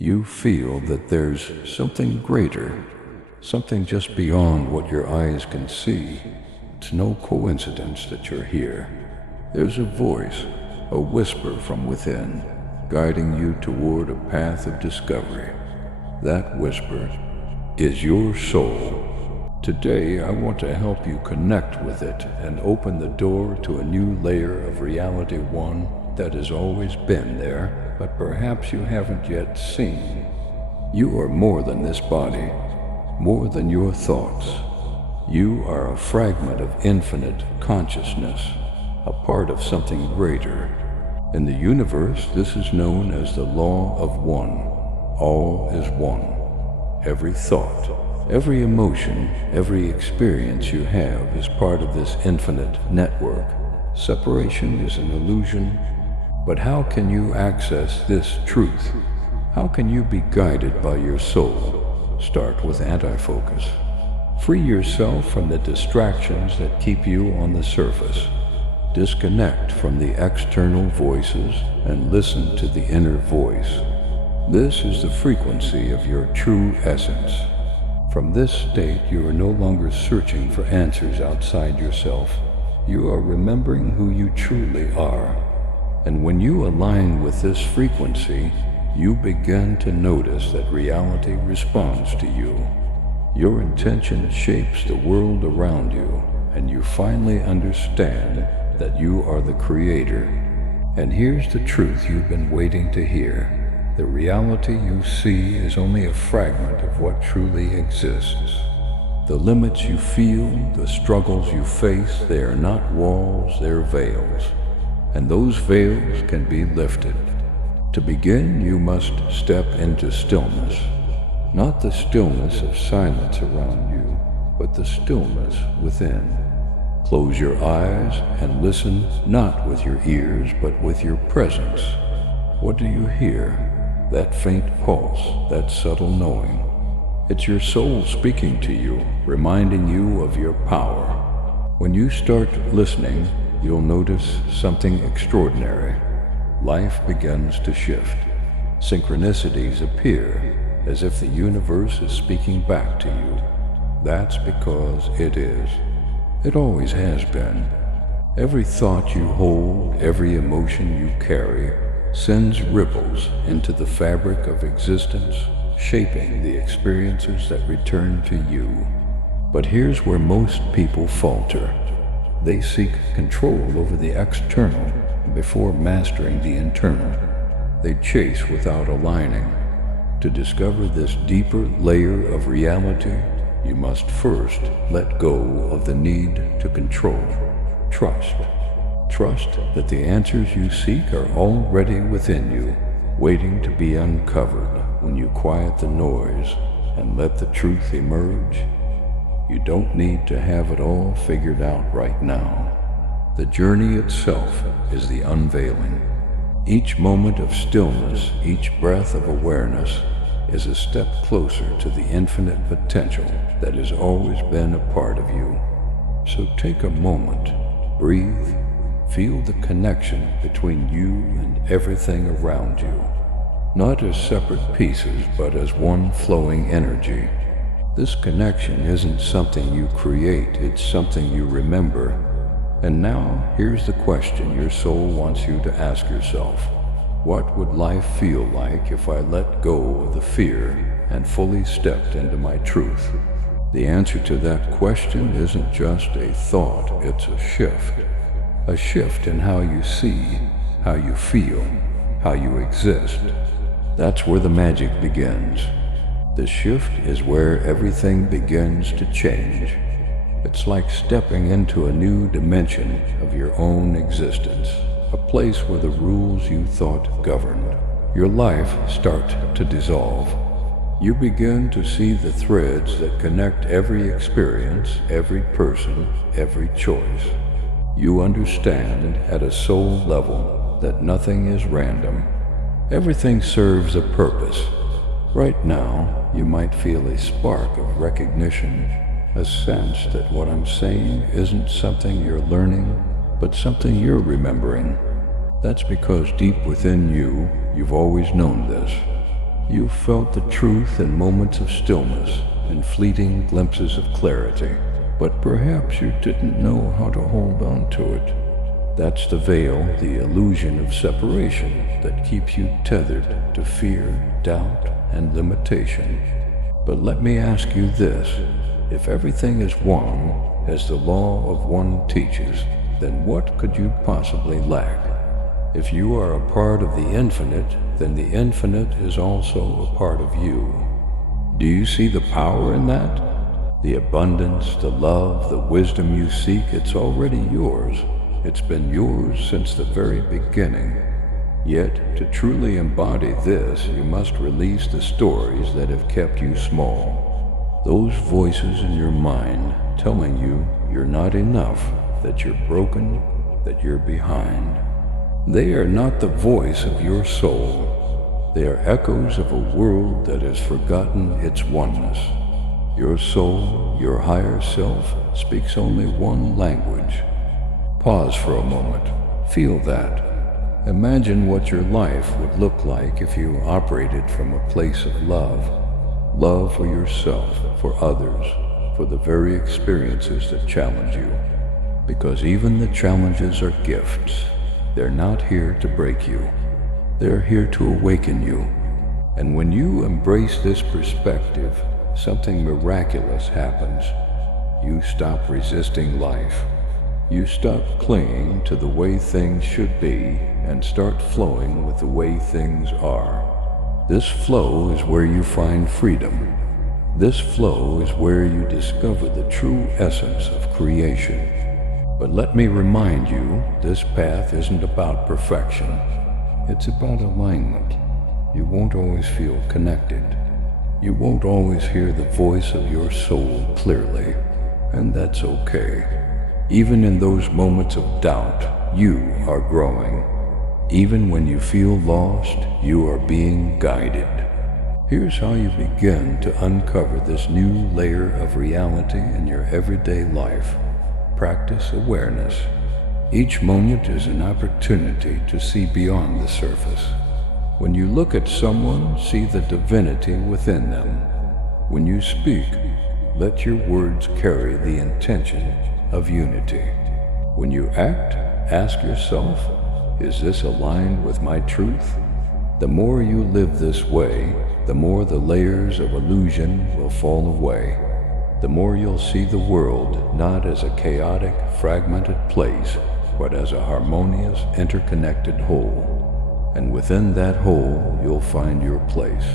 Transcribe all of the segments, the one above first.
You feel that there's something greater, something just beyond what your eyes can see. It's no coincidence that you're here. There's a voice, a whisper from within, guiding you toward a path of discovery. That whisper is your soul. Today, I want to help you connect with it and open the door to a new layer of reality, one that has always been there, but perhaps you haven't yet seen. You are more than this body, more than your thoughts. You are a fragment of infinite consciousness, a part of something greater. In the universe, this is known as the law of one. All is one. Every thought, every emotion, every experience you have is part of this infinite network. Separation is an illusion, but how can you access this truth? How can you be guided by your soul? Start with anti-focus. Free yourself from the distractions that keep you on the surface. Disconnect from the external voices and listen to the inner voice. This is the frequency of your true essence. From this state, you are no longer searching for answers outside yourself. You are remembering who you truly are. And when you align with this frequency, you begin to notice that reality responds to you. Your intention shapes the world around you, and you finally understand that you are the creator. And here's the truth you've been waiting to hear. The reality you see is only a fragment of what truly exists. The limits you feel, the struggles you face, they are not walls, they're veils. And those veils can be lifted. To begin, you must step into stillness. Not the stillness of silence around you, but the stillness within. Close your eyes and listen not with your ears, but with your presence. What do you hear? That faint pulse, that subtle knowing. It's your soul speaking to you, reminding you of your power. When you start listening, you'll notice something extraordinary. Life begins to shift. Synchronicities appear, as if the universe is speaking back to you. That's because it is. It always has been. Every thought you hold, every emotion you carry, sends ripples into the fabric of existence, shaping the experiences that return to you. But here's where most people falter. They seek control over the external before mastering the internal. They chase without aligning. To discover this deeper layer of reality, you must first let go of the need to control. Trust. Trust that the answers you seek are already within you, waiting to be uncovered. When you quiet the noise and let the truth emerge, you don't need to have it all figured out right now. The journey itself is the unveiling. Each moment of stillness, each breath of awareness, is a step closer to the infinite potential that has always been a part of you. So take a moment, breathe, feel the connection between you and everything around you. Not as separate pieces, but as one flowing energy. This connection isn't something you create, it's something you remember. And now, here's the question your soul wants you to ask yourself. What would life feel like if I let go of the fear and fully stepped into my truth? The answer to that question isn't just a thought, it's a shift. A shift in how you see, how you feel, how you exist. That's where the magic begins. The shift is where everything begins to change. It's like stepping into a new dimension of your own existence, a place where the rules you thought governed your life start to dissolve. You begin to see the threads that connect every experience, every person, every choice. You understand at a soul level that nothing is random. Everything serves a purpose. Right now, you might feel a spark of recognition, a sense that what I'm saying isn't something you're learning, but something you're remembering. That's because deep within you, you've always known this. You've felt the truth in moments of stillness and fleeting glimpses of clarity, but perhaps you didn't know how to hold on to it. That's the veil, the illusion of separation that keeps you tethered to fear, doubt, and limitation. But let me ask you this: if everything is one, as the law of one teaches, then what could you possibly lack? If you are a part of the infinite, then the infinite is also a part of you. Do you see the power in that? The abundance, the love, the wisdom you seek, it's already yours. It's been yours since the very beginning. Yet, to truly embody this, you must release the stories that have kept you small. Those voices in your mind telling you you're not enough, that you're broken, that you're behind. They are not the voice of your soul. They are echoes of a world that has forgotten its oneness. Your soul, your higher self, speaks only one language. Pause for a moment. Feel that. Imagine what your life would look like if you operated from a place of love. Love for yourself, for others, for the very experiences that challenge you. Because even the challenges are gifts. They're not here to break you. They're here to awaken you. And when you embrace this perspective, something miraculous happens. You stop resisting life. You stop clinging to the way things should be and start flowing with the way things are. This flow is where you find freedom. This flow is where you discover the true essence of creation. But let me remind you, this path isn't about perfection. It's about alignment. You won't always feel connected. You won't always hear the voice of your soul clearly, and that's okay. Even in those moments of doubt, you are growing. Even when you feel lost, you are being guided. Here's how you begin to uncover this new layer of reality in your everyday life. Practice awareness. Each moment is an opportunity to see beyond the surface. When you look at someone, see the divinity within them. When you speak, let your words carry the intention of unity. When you act, ask yourself, is this aligned with my truth? The more you live this way, the more the layers of illusion will fall away. The more you'll see the world not as a chaotic, fragmented place, but as a harmonious, interconnected whole. And within that whole, you'll find your place.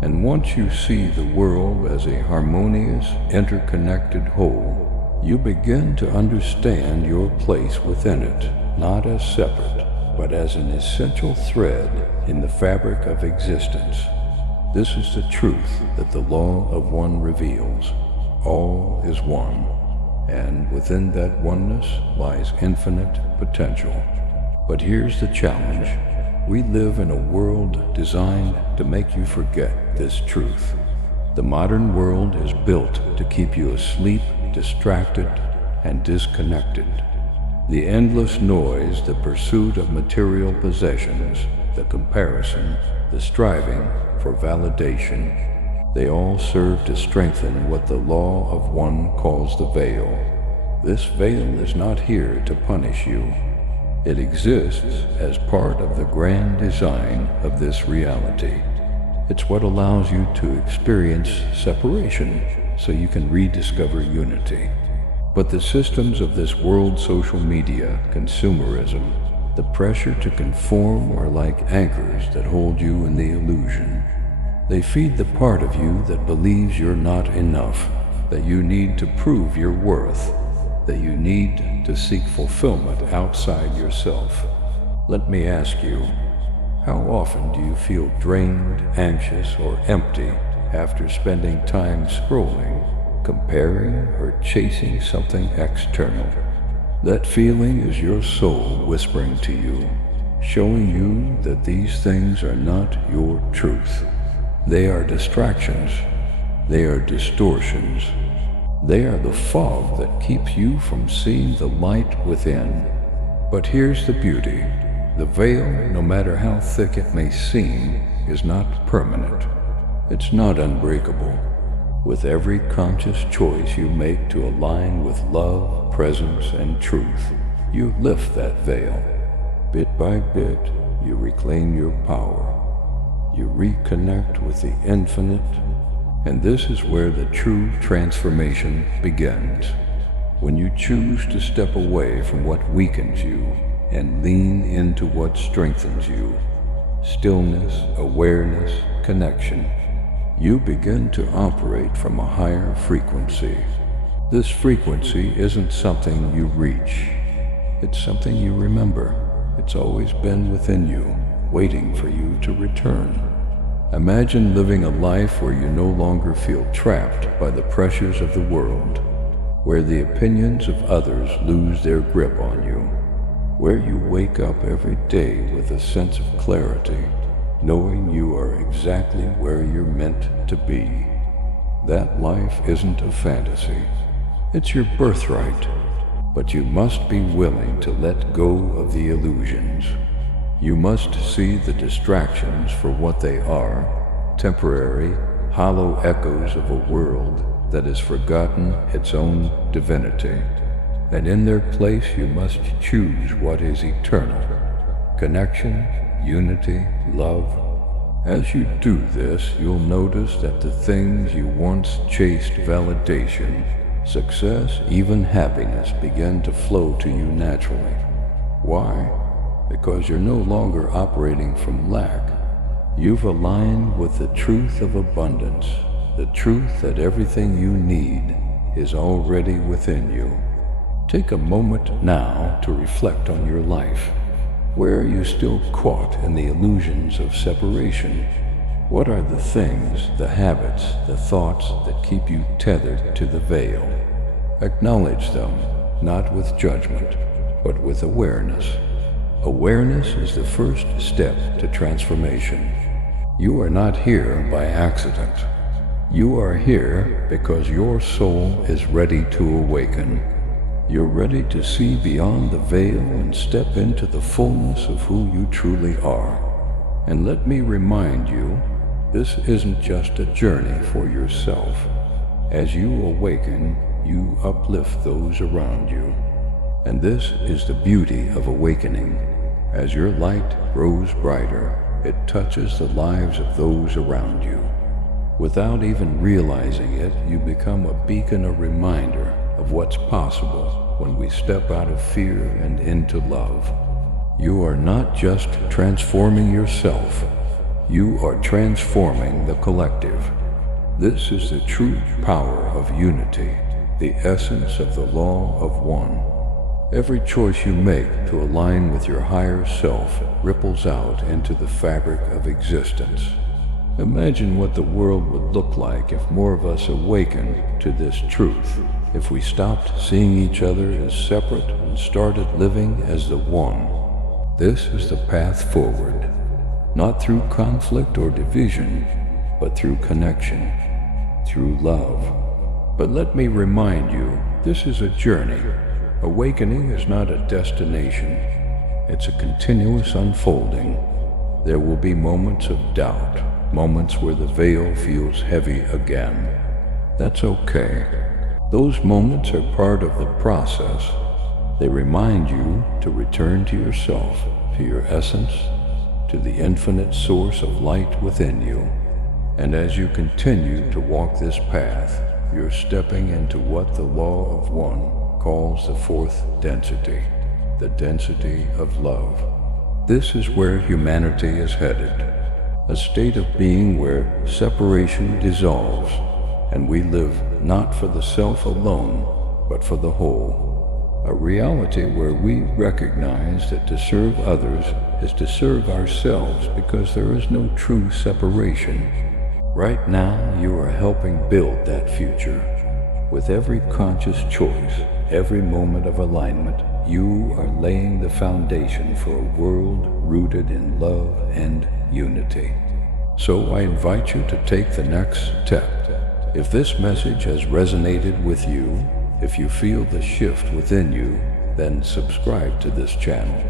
And once you see the world as a harmonious, interconnected whole, you begin to understand your place within it, not as separate, but as an essential thread in the fabric of existence. This is the truth that the law of one reveals. All is one, and within that oneness lies infinite potential. But here's the challenge. We live in a world designed to make you forget this truth. The modern world is built to keep you asleep, distracted, and disconnected. The endless noise, the pursuit of material possessions, the comparison, the striving for validation, they all serve to strengthen what the law of one calls the veil. This veil is not here to punish you. It exists as part of the grand design of this reality. It's what allows you to experience separation so you can rediscover unity. But the systems of this world, social media, consumerism, the pressure to conform are like anchors that hold you in the illusion. They feed the part of you that believes you're not enough, that you need to prove your worth, that you need to seek fulfillment outside yourself. Let me ask you, how often do you feel drained, anxious, or empty after spending time scrolling, comparing, or chasing something external? That feeling is your soul whispering to you, showing you that these things are not your truth. They are distractions. They are distortions. They are the fog that keeps you from seeing the light within. But here's the beauty. The veil, no matter how thick it may seem, is not permanent. It's not unbreakable. With every conscious choice you make to align with love, presence, and truth, you lift that veil. Bit by bit, you reclaim your power. You reconnect with the infinite, and this is where the true transformation begins. When you choose to step away from what weakens you and lean into what strengthens you, stillness, awareness, connection, you begin to operate from a higher frequency. This frequency isn't something you reach. It's something you remember. It's always been within you, waiting for you to return. Imagine living a life where you no longer feel trapped by the pressures of the world, where the opinions of others lose their grip on you, where you wake up every day with a sense of clarity, knowing you are exactly where you're meant to be. That life isn't a fantasy. It's your birthright, but you must be willing to let go of the illusions. You must see the distractions for what they are, temporary, hollow echoes of a world that has forgotten its own divinity. And in their place you must choose what is eternal: connection, unity, love. As you do this, you'll notice that the things you once chased validation, success, even happiness begin to flow to you naturally. Why? Because you're no longer operating from lack. You've aligned with the truth of abundance, the truth that everything you need is already within you. Take a moment now to reflect on your life. Where are you still caught in the illusions of separation? What are the things, the habits, the thoughts that keep you tethered to the veil? Acknowledge them, not with judgment, but with awareness. Awareness is the first step to transformation. You are not here by accident. You are here because your soul is ready to awaken. You're ready to see beyond the veil and step into the fullness of who you truly are. And let me remind you, this isn't just a journey for yourself. As you awaken, you uplift those around you. And this is the beauty of awakening. As your light grows brighter, it touches the lives of those around you. Without even realizing it, you become a beacon, a reminder of what's possible when we step out of fear and into love. You are not just transforming yourself, you are transforming the collective. This is the true power of unity, the essence of the law of one. Every choice you make to align with your higher self ripples out into the fabric of existence. Imagine what the world would look like if more of us awakened to this truth, if we stopped seeing each other as separate and started living as the one. This is the path forward, not through conflict or division, but through connection, through love. But let me remind you, this is a journey. Awakening is not a destination. It's a continuous unfolding. There will be moments of doubt, moments where the veil feels heavy again. That's okay. Those moments are part of the process. They remind you to return to yourself, to your essence, to the infinite source of light within you. And as you continue to walk this path, you're stepping into what the law of one calls the fourth density, the density of love. This is where humanity is headed, a state of being where separation dissolves, and we live not for the self alone, but for the whole. A reality where we recognize that to serve others is to serve ourselves because there is no true separation. Right now, you are helping build that future. With every conscious choice, every moment of alignment, you are laying the foundation for a world rooted in love and unity. So I invite you to take the next step. If this message has resonated with you, if you feel the shift within you, then subscribe to this channel.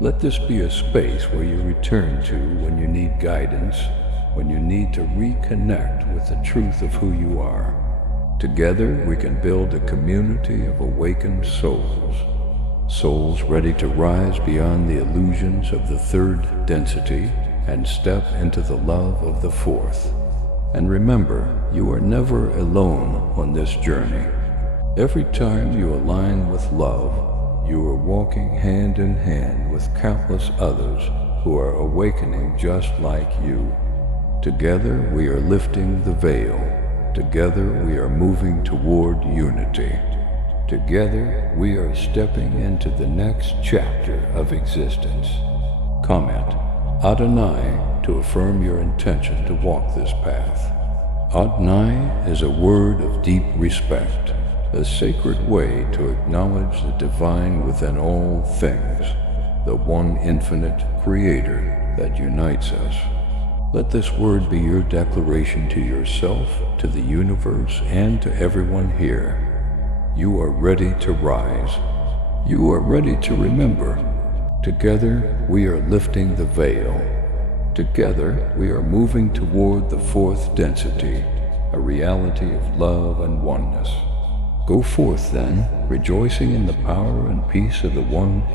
Let this be a space where you return to when you need guidance, when you need to reconnect with the truth of who you are. Together, we can build a community of awakened souls, souls ready to rise beyond the illusions of the third density and step into the love of the fourth. And remember, you are never alone on this journey. Every time you align with love, you are walking hand in hand with countless others who are awakening just like you. Together we are lifting the veil. Together we are moving toward unity. Together we are stepping into the next chapter of existence. Comment Adonai to affirm your intention to walk this path. Adonai is a word of deep respect, a sacred way to acknowledge the divine within all things, the one infinite creator that unites us. Let this word be your declaration to yourself, to the universe, and to everyone here. You are ready to rise. You are ready to remember. Together we are lifting the veil. Together we are moving toward the fourth density, a reality of love and oneness. Go forth then, rejoicing in the power and peace of the one